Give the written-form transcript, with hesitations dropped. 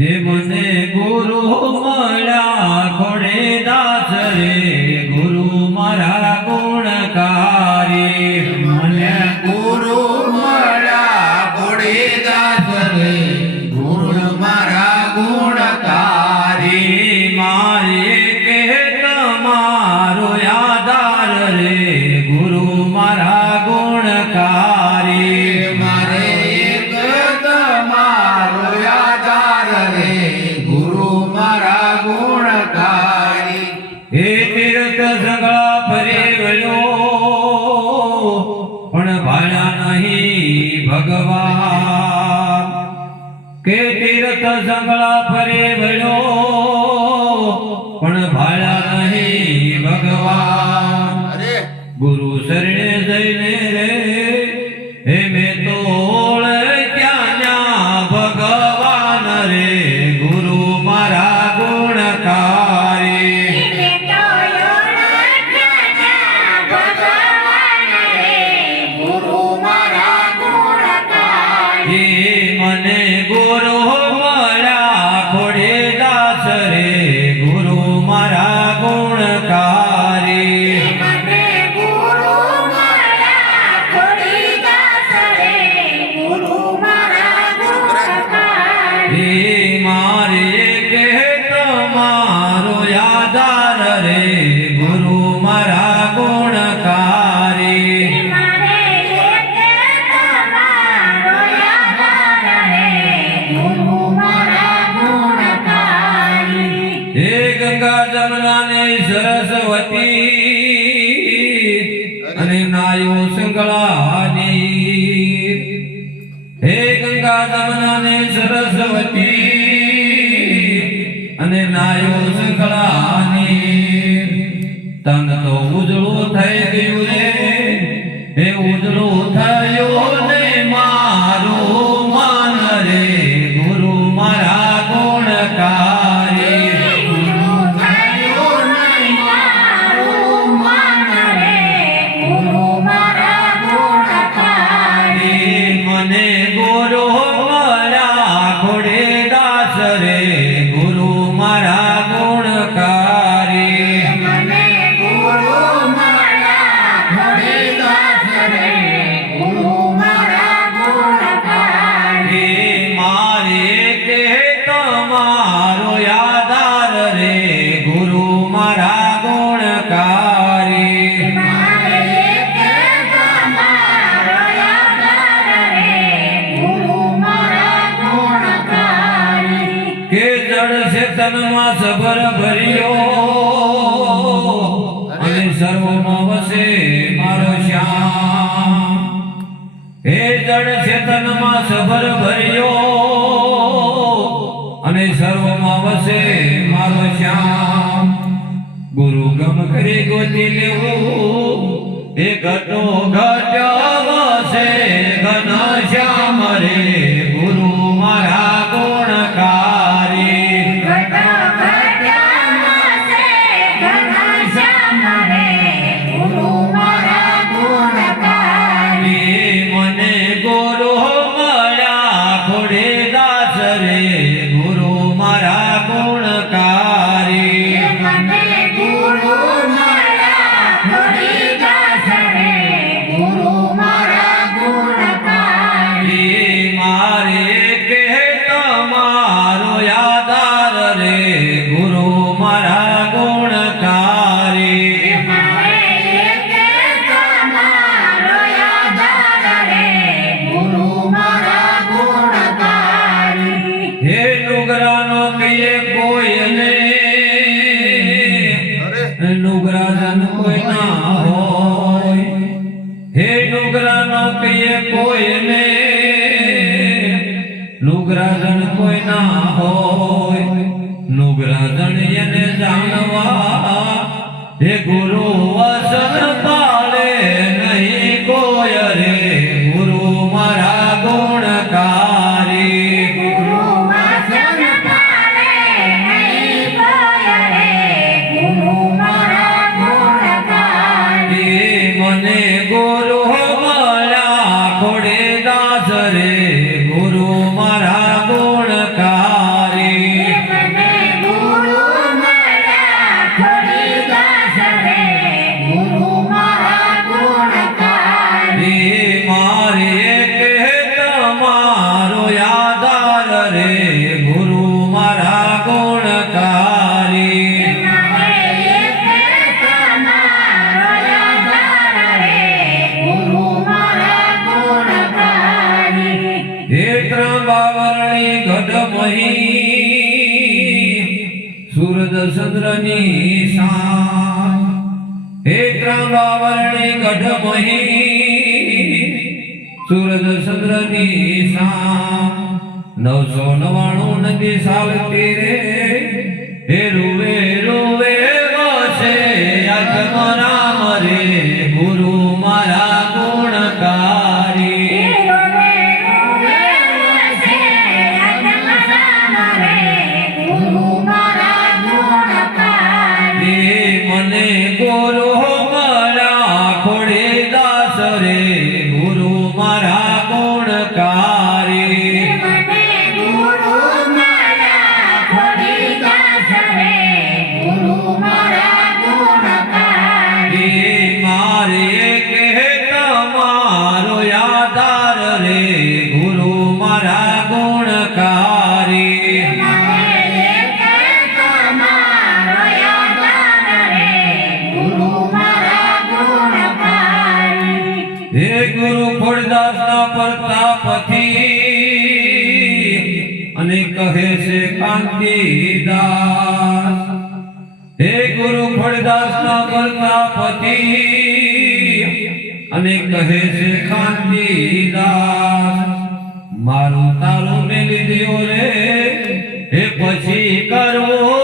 હે મને ગુરુ મળ્યા ખોડે દાસ રે ગુરુ મારા ગુણકારી મને ગુરુ મળ્યા ખોડે દાસ રે ગુરુ મારા ગુણકારી મારે કે તમારો આધાર રે ગુરુ મારા ગુણકારી મારે એક તમારો આધાર રે ગુરુ મારા ગુણકારી હે તીર્થ સગળા ફરી વળ્યો પણ ભાળ્યા નહીં ભગવાન કે તીર્થ સગળા ફરી વળ્યો પણ ભાળ્યા નહીં ભગવાન અરે ગુરુ શરણે જઈને રે હે મેં તો ઓળખ્યા ભગવાન રે ગુરુ મારા ગુણકારી ગુરુ મારા ગુણકારી મને ગુરુ મળ્યા ખોડે દાસ રે ગુરુ મારા ગુણકારી મારે કે તમારો આધાર રે ગુરુ મારા ગુણકારી હે ગંગા જમના ને સરસ્વતી અને નાયો સંગળાની હે ગંગા જમના ને સરસ્વતી અને નાયો સંગળાની તન તો ઉજળું થઈ ગયું રે હે ઉજળું થયો ને મારું મન રે ગુરુ મારા ગુણકારી મને ગુરુ મળ્યા ખોડે દાસ રે ગુરુ મારા ગુણકારી મારે કે તમારો આધાર રે ગુરુ મારા ગુણકારી કે જળ છે તનમાં સબર ભર્યો અને સર્વમાં વસે મારો શ્યામ હે જળ છે તનમાં સબર ભર્યો અને સર્વમાં વસે મારો શ્યામ ગુરુ ગમ કરી ગોતી લેવું એ ઘટો ઘટ વસે ઘન શ્યામ રે ગુરુ મારા ગુણકારી મને ગુરુ મળ્યા ખોડે દાસ રે ગુરુ મારા ગુણકારી મારે કે તમારો આધાર રે ગુરુ મારા ગુણકારી હે નુગરાનો કહીએ કોઈને નુગરાજન કોઈ ના હોય હે નુગરાનો કહીએ કોઈને નુગરાજન કોઈ ના હોય નુગરાજન એને જાણવા હે ગુરુ વસન પાળે નહીં કોઈ રે ગુરુ મારા ગુણકારી મને ગુરુ મળ્યા ખોડે દાસ રે ગુરુ મારા ગુણકારી ઘટમહી સૂરજ ચંદ્રની શાન હે ત્રાંબાવરણી ઘટમહી સૂરજ ચંદ્રની શાન 999 નદી ચાલતી રે હે રૂવે રૂવે વસે આત્મરામ રે ગુરુ મારા ગુણકારી મને ગુરુ મારા ખોડીદાસ રે ગુરુ મારા ગુણકારી મારે કે તમારો યાદાર રે ગુરુ મારા ગુણકારી હે ગુરુ ખોડદાસના પ્રતાપથી અને કહે છે કાંતિદાસ હે ગુરુ ખોડદાસના પ્રતાપથી અને કહે છે કાંતિદાસ મારું તારું મેલી દ્યો રે હે પછી કરવો